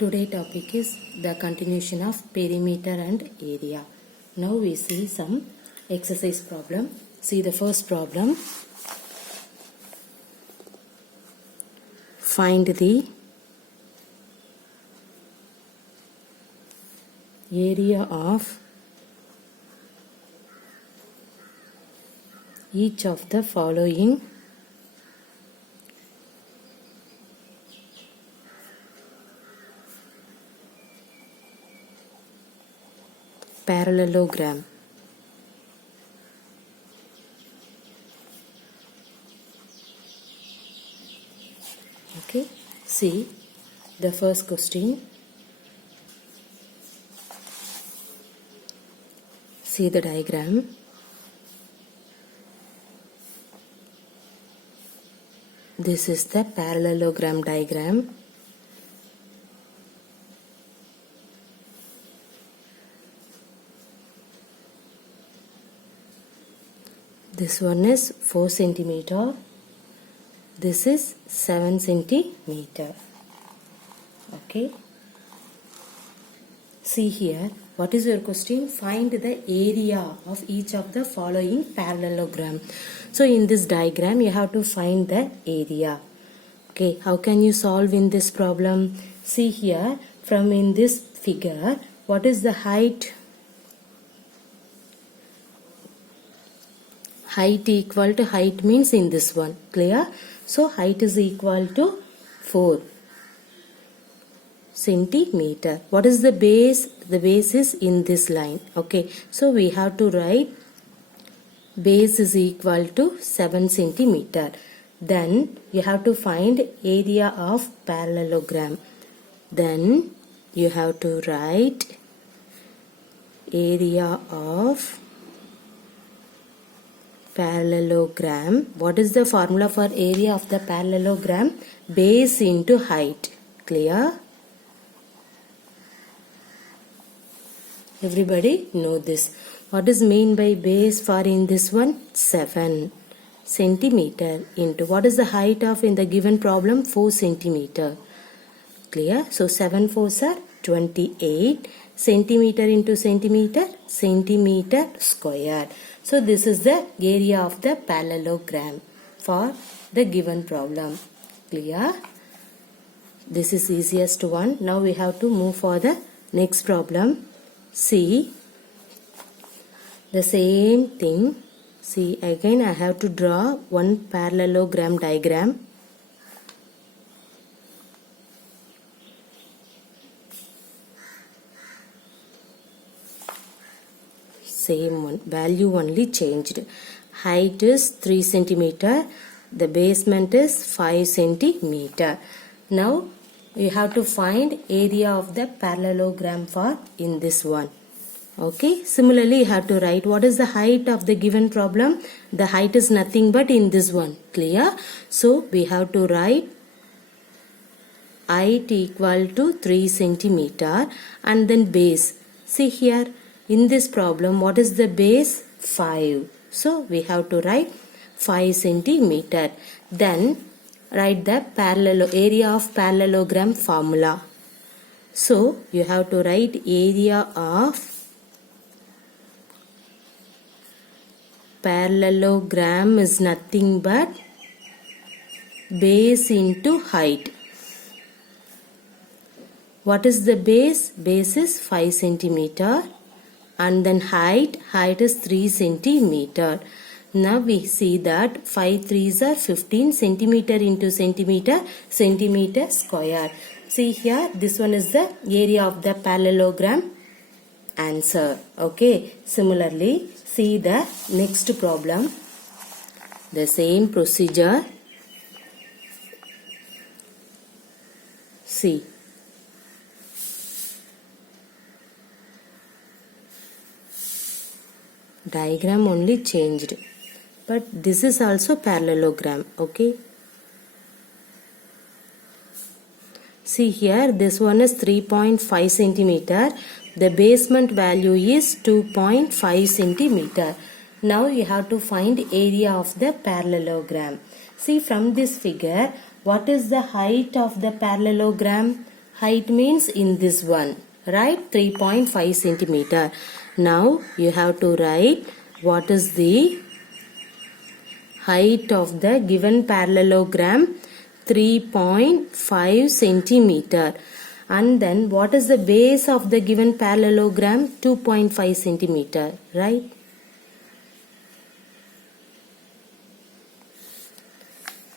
Today topic is the continuation of perimeter and area. Now we see some exercise problem. See the first problem. Find the area of each of the following parallelogram. Okay, see the first question. See the diagram. This is the parallelogram diagram. This one is 4 centimeter. This is 7 centimeter. Okay. See here. What is your question? Find the area of each of the following parallelogram. So in this diagram, you have to find the area. Okay. How can you solve in this problem? See here. From in this figure, what is the height? Height equal to height means in this one. Clear? So height is equal to 4 centimeter. What is the base? The base is in this line. Okay. So we have to write base is equal to 7 centimeter. Then you have to find area of parallelogram. Then you have to write area of parallelogram. What is the formula for area of the parallelogram? Base into height. Clear? Everybody know this. What is mean by base for in this one? 7 centimeter into what is the height of in the given problem? 4 centimeter. Clear? So 7 4s are 28. Centimeter into centimeter, centimeter square. So this is the area of the parallelogram for the given problem. Clear? This is easiest one. Now we have to move for the next problem. See the same thing. See again I have to draw one parallelogram diagram. Same one, value only changed. Height is 3 centimeter. The basement is 5 centimeter. Now you have to find area of the parallelogram for in this one. Okay. Similarly you have to write what is the height of the given problem. The height is nothing but in this one. Clear? So we have to write height equal to 3 centimeter and then base. See here. In this problem, what is the base? 5. So, we have to write 5 centimeter. Then, write the area of parallelogram formula. So, you have to write area of parallelogram is nothing but base into height. What is the base? Base is 5 centimeter. And then height is 3 centimeter. Now we see that 5 3s are 15 centimeter into centimeter, centimeter square. See here, this one is the area of the parallelogram answer. Okay. Similarly, see the next problem. The same procedure. See. Diagram only changed, but this is also parallelogram. Okay. See here, this one is 3.5 centimeter. The basement value is 2.5 centimeter. Now you have to find area of the parallelogram. See from this figure, what is the height of the parallelogram? Height means in this one, right? 3.5 centimeter. Now you have to write what is the height of the given parallelogram. 3.5 centimeter. And then what is the base of the given parallelogram? 2.5 centimeter, right?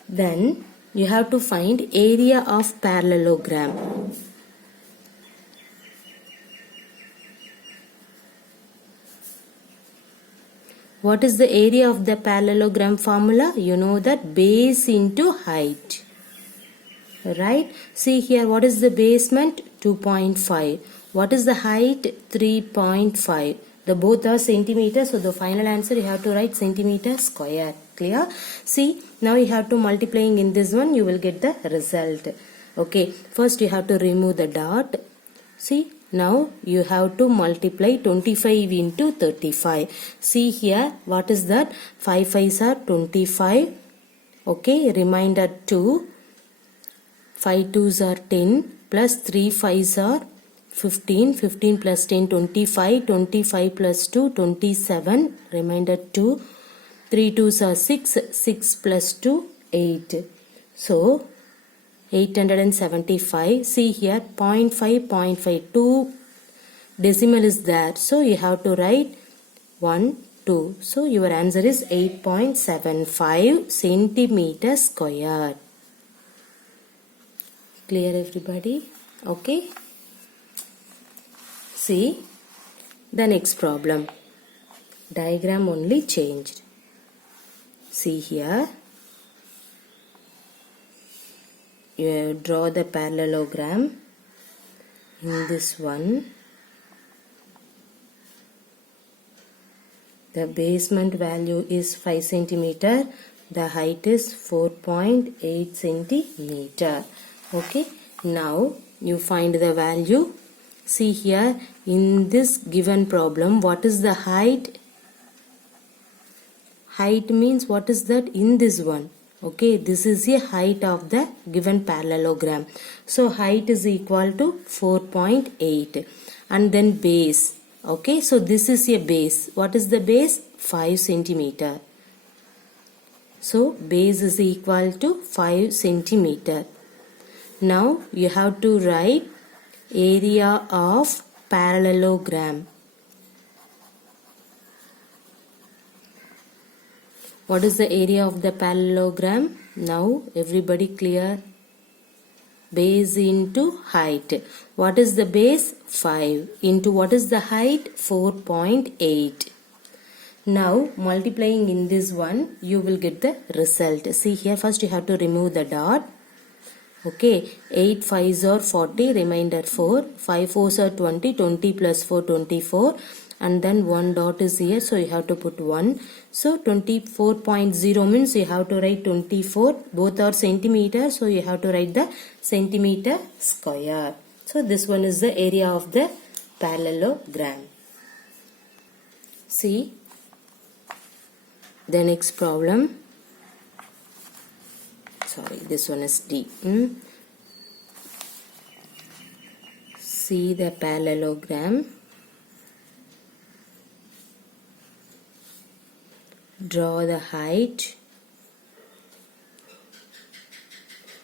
Then you have to find area of parallelogram. What is the area of the parallelogram formula? You know that base into height. Right? See here, what is the basement? 2.5. What is the height? 3.5. The both are centimeters, so the final answer you have to write centimeter square. Clear? See, now you have to multiplying in this one, you will get the result. Okay, first you have to remove the dot. See, now you have to multiply 25 into 35. See here, what is that? 5 5s are 25. Okay, remainder 2. 5 2s are 10 plus 3 5s are 15. 15 plus 10 25. 25 plus 2 27. Remainder 2. 3 2s are 6. 6 plus 2 8. So 875. See here 0.5 0.5 2 decimal is there. So you have to write 1 2. So your answer is 8.75 centimeter square. Clear everybody? Okay. See the next problem. Diagram only changed. See here. You draw the parallelogram in this one. The basement value is 5 centimeter. The height is 4.8 centimeter. Okay. Now you find the value. See here in this given problem, what is the height? Height means what is that in this one? Okay, this is the height of the given parallelogram. So height is equal to 4.8 and then base. Okay, so this is a base. What is the base? 5 centimeter. So base is equal to 5 centimeter. Now you have to write area of parallelogram. What is the area of the parallelogram? Now everybody clear? Base into height. What is the base? 5 into what is the height? 4.8. Now multiplying in this one, you will get the result. See here, first you have to remove the dot. Okay, 8 5s are 40, remainder 4. 5 4s are 20, 20 plus 4 24. And then one dot is here, so you have to put 1. So 24.0 means you have to write 24. Both are centimeter, so you have to write the centimeter square. So this one is the area of the parallelogram. See the next problem. Sorry, this one is D. See the parallelogram. Draw the height.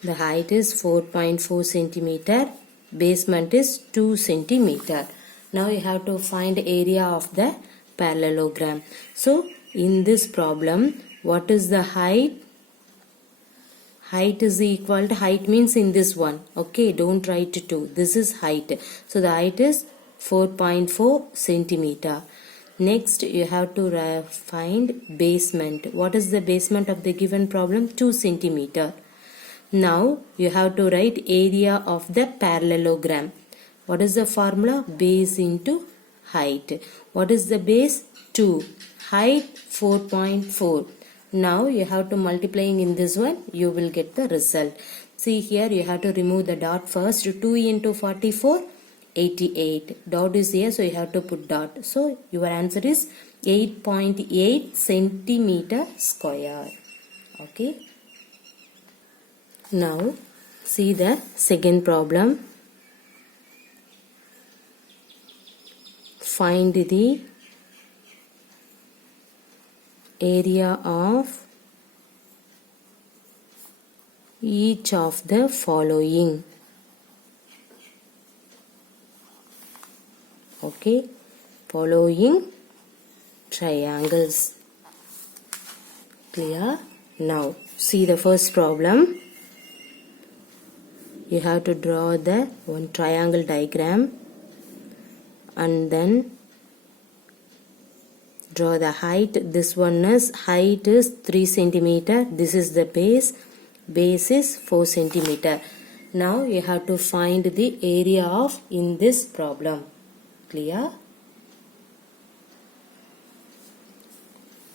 The height is 4.4 centimeter. Basement is 2 centimeter. Now you have to find area of the parallelogram. So in this problem, what is the height? Height is equal to, height means in this one. Okay, don't write 2. This is height. So the height is 4.4 centimeter. Next, you have to find basement. What is the basement of the given problem? 2 centimeter. Now, you have to write area of the parallelogram. What is the formula? Base into height. What is the base? 2. Height 4.4. Now, you have to multiplying in this one. You will get the result. See here, you have to remove the dot first. 2 into 44. 88. Dot is here, so you have to put dot. So your answer is 8.8 centimeter square. Okay. Now see the second problem. find the area of each of the following. Okay, following triangles. Clear? Now see the first problem. You have to draw the one triangle diagram and then draw the height. This one is height is 3 centimeter. This is the base. Base is 4 centimeter. Now you have to find the area of in this problem. Clear?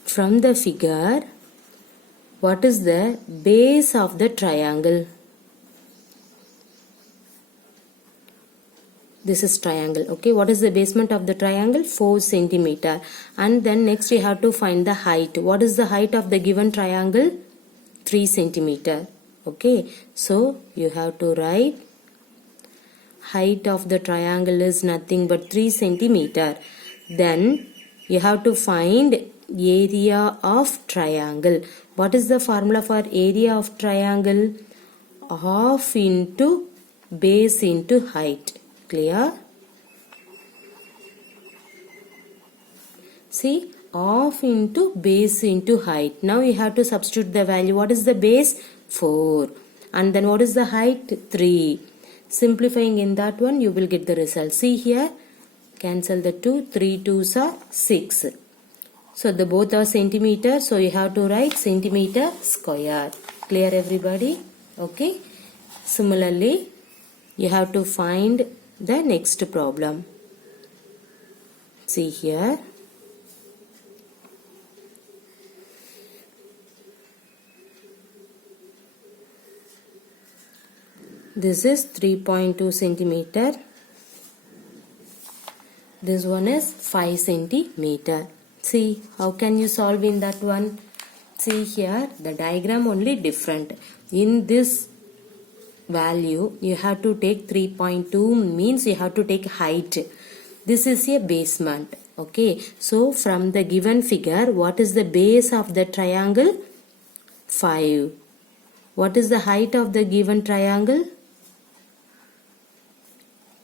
From the figure, what is the base of the triangle? This is triangle. Okay, what is the basement of the triangle? 4 centimeter. And then next we have to find the height. What is the height of the given triangle? 3 centimeter. Okay, so you have to write height of the triangle is nothing but 3 centimeter. Then you have to find area of triangle. What is the formula for area of triangle? Half into base into height. Clear? See, half into base into height. Now you have to substitute the value. What is the base? 4. And then what is the height? 3. Simplifying in that one, you will get the result. See here, cancel the 2. 3 2s are 6. So the both are centimeter. So you have to write centimeter square. Clear everybody? Okay. Similarly, you have to find the next problem. See here. This is 3.2 centimeter. This one is 5 centimeter. See, how can you solve in that one? See here, the diagram only different. In this value, you have to take 3.2 means you have to take height. This is a basement. Okay, so from the given figure, what is the base of the triangle? 5. What is the height of the given triangle?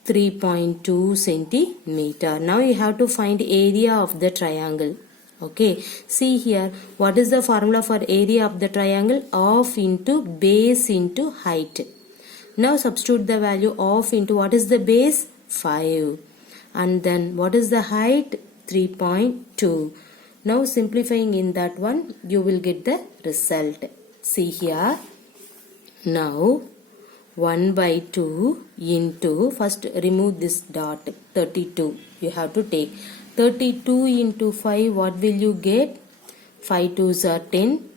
3.2 centimeter. Now you have to find area of the triangle. Okay, see here, what is the formula for area of the triangle? Half into base into height. Now substitute the value of into what is the base? 5. And then what is the height? 3.2. Now simplifying in that one, you will get the result. See here. Now 1 by 2 into, first remove this dot, 32. You have to take 32 into 5. What will you get? 5 2s are 10.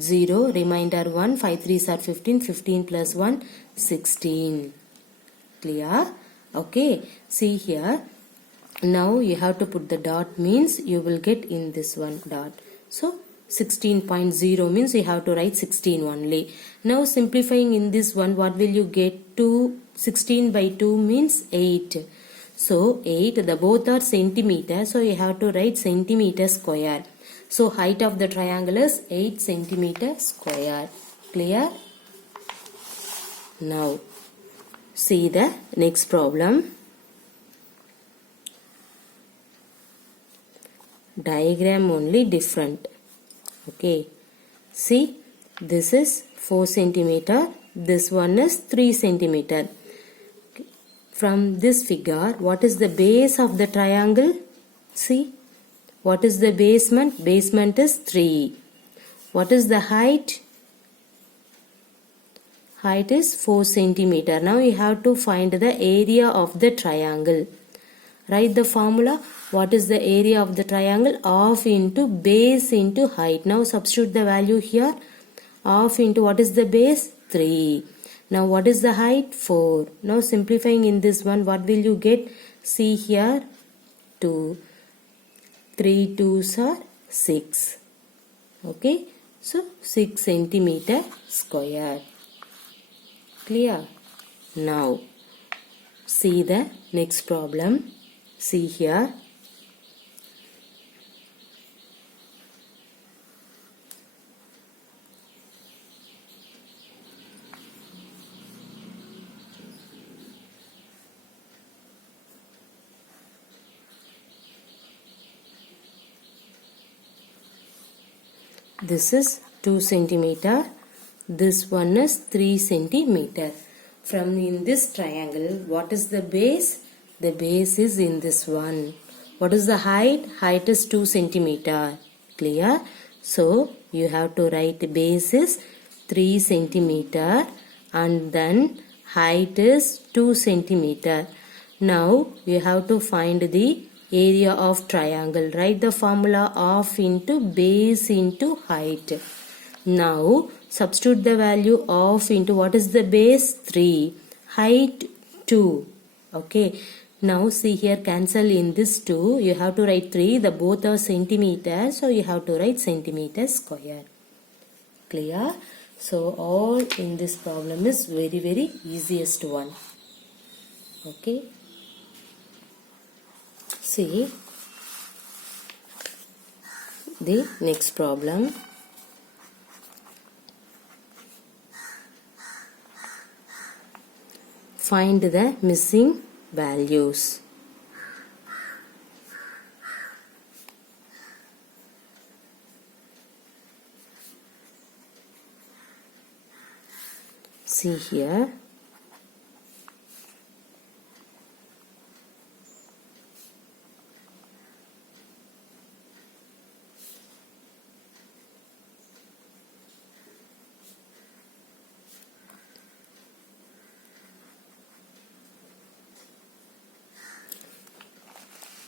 0, remainder 1, 5 3s are 15, 15 plus 1, 16. Clear? Okay, see here. Now you have to put the dot means you will get in this one dot. So 16.0 means you have to write 16 only. Now simplifying in this one, what will you get? 2, 16 by 2 means 8. So 8, the both are centimeter, so you have to write centimeter square. So height of the triangle is 8 centimeter square. Clear? Now see the next problem. Diagram only different. Okay. See, this is 4 centimeter. This one is 3 centimeter. From this figure, what is the base of the triangle? See. What is the basement? Basement is 3. What is the height? Height is 4 centimeter. Now you have to find the area of the triangle. Write the formula. What is the area of the triangle? Half into base into height. Now substitute the value here. Half into what is the base? 3. Now what is the height? 4. Now simplifying in this one, what will you get? See here, 2. 3 2s are 6. Okay, so 6 centimeter square. Clear? Now see the next problem. See here, This is 2 centimeter. This one is 3 centimeter. From in this triangle, what is the base? The base is in this one. What is the height? Height is 2 centimeter. Clear? So, you have to write base is 3 centimeter and then height is 2 centimeter. Now, you have to find the area of triangle. Write the formula of into base into height. Now, substitute the value of into what is the base? 3. Height 2. Okay. Now, see here, cancel in this 2. You have to write 3. The both are centimeter. So, you have to write centimeter square. Clear? So, all in this problem is very, very easiest one. Okay. See the next problem. Find the missing values. See here.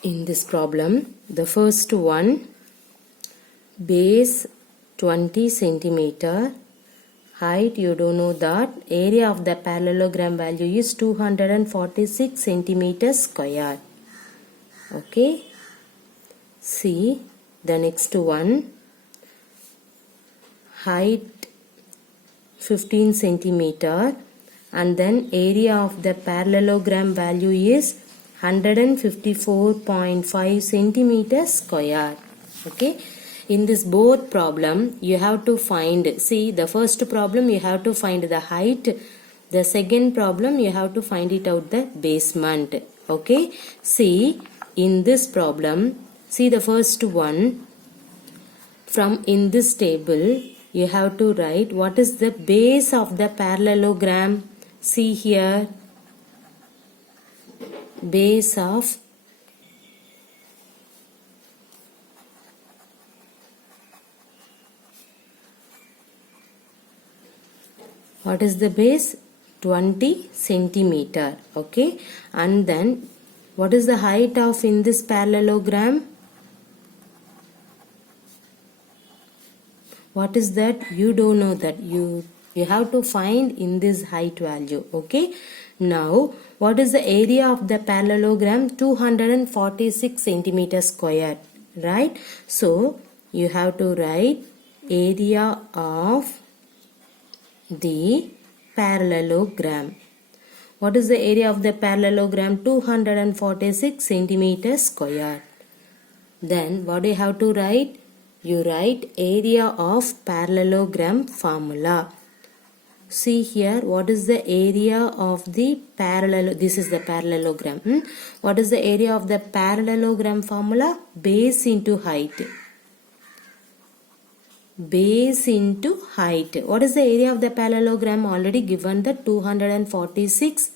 In this problem, the first one, base 20 centimeter, height you don't know that, area of the parallelogram value is 246 centimeters square. Okay. See the next one, height 15 centimeter and then area of the parallelogram value is 154.5 centimeters square. Okay. In this both problem, you have to find, see the first problem you have to find the height. The second problem you have to find it out the basement. Okay. See in this problem, see the first one, from in this table, you have to write what is the base of the parallelogram. See here. Base of what is the base? 20 centimeter. Okay. And then what is the height of in this parallelogram? What is that? You don't know that. You have to find in this height value. Okay. Now, what is the area of the parallelogram? 246 centimeter square. Right? So, you have to write area of the parallelogram. What is the area of the parallelogram? 246 centimeter square. Then, what do you have to write? You write area of parallelogram formula. See here, what is the area of the parallel? This is the parallelogram. What is the area of the parallelogram formula? Base into height. Base into height. What is the area of the parallelogram? Already given the 246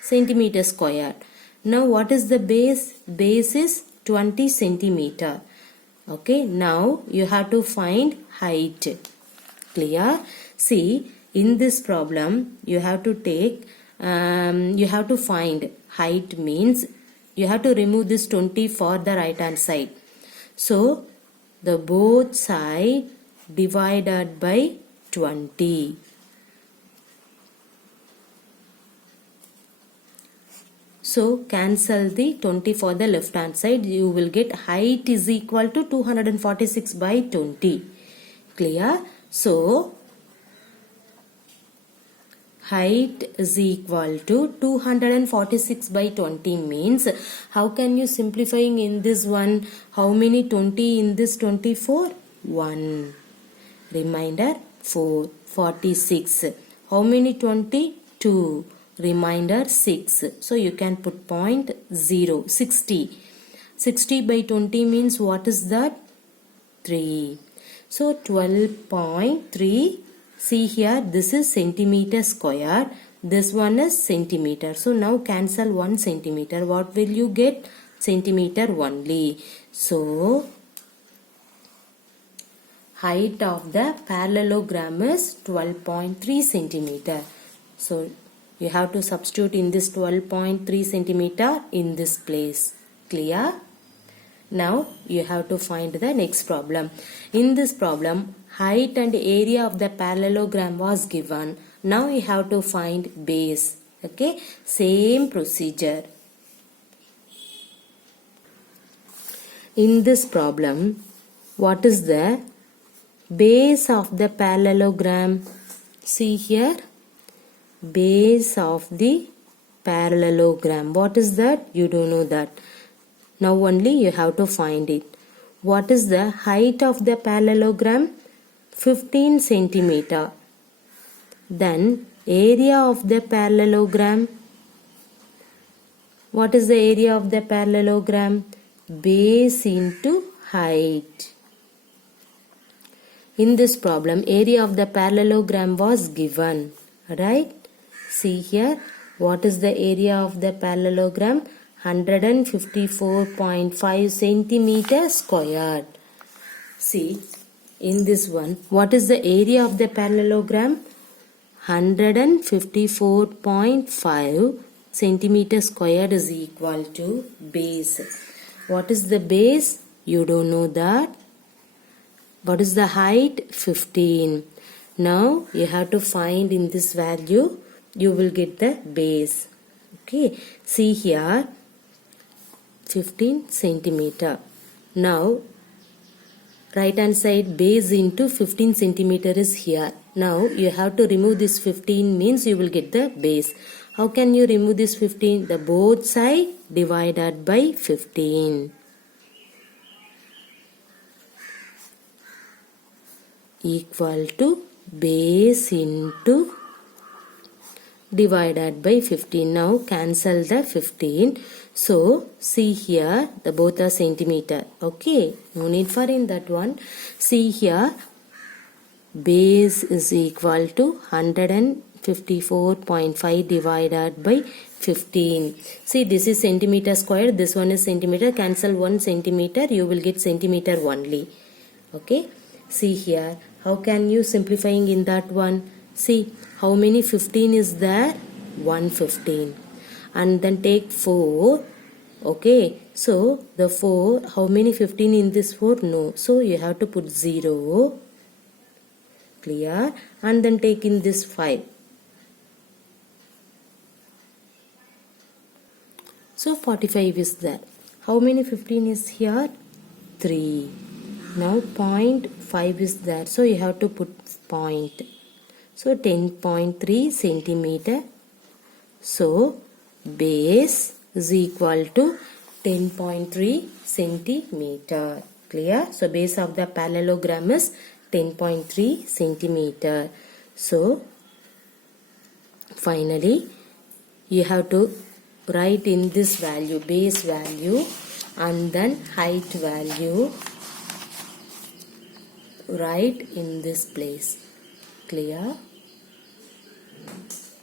centimeter square. Now what is the base? Base is 20 centimeter. Okay, now you have to find height. Clear? See, in this problem, you have to take, you have to find height means you have to remove this 20 for the right hand side. So, the both side divided by 20. So, cancel the 20 for the left hand side. You will get height is equal to 246 by 20. Clear? So, height is equal to 246 by 20 means, how can you simplifying in this one? How many 20 in this 24? 1. Remainder 4. 46. How many 20? 2. Remainder 6. So you can put point 0. 60. 60 by 20 means what is that? 3. So 12.3, see here, this is centimeter square, this one is centimeter. So now cancel 1 centimeter. What will you get? Centimeter only. So height of the parallelogram is 12.3 centimeter. So you have to substitute in this 12.3 centimeter in this place. Clear? Now you have to find the next problem. In this problem, height and area of the parallelogram was given. Now you have to find base. Okay, same procedure. In this problem, what is the base of the parallelogram? See here, base of the parallelogram. What is that? You don't know that. Now only you have to find it. What is the height of the parallelogram? 15 centimeter. Then area of the parallelogram. What is the area of the parallelogram? Base into height. In this problem, area of the parallelogram was given. Right? See here. What is the area of the parallelogram? 154.5 centimeter squared. See, in this one, what is the area of the parallelogram? 154.5 centimeter squared is equal to base. What is the base? You don't know that. What is the height? 15. Now you have to find in this value, you will get the base. Okay, see here, 15 centimeter. Now right hand side, base into 15 centimeter is here. Now you have to remove this 15, means you will get the base. How can you remove this 15? The both side divided by 15 equal to base into divided by 15. Now cancel the 15. So see here, the both are centimeter. Okay, no need for in that one. See here, base is equal to 154.5 divided by 15. See, this is centimeter square, this one is centimeter. Cancel 1 centimeter, you will get centimeter only. Okay, see here, how can you simplifying in that one? See, how many 15 is there? 115. And then take 4. Okay, so the 4, how many 15 in this 4? No. So you have to put 0. Clear? And then take in this 5. So 45 is there. How many 15 is here? 3. Now 0.5 is there. So you have to put point. So 10.3 centimeter. So base is equal to 10.3 centimeter. Clear? So base of the parallelogram is 10.3 centimeter. So finally you have to write in this value, base value, and then height value. Write in this place. Clear?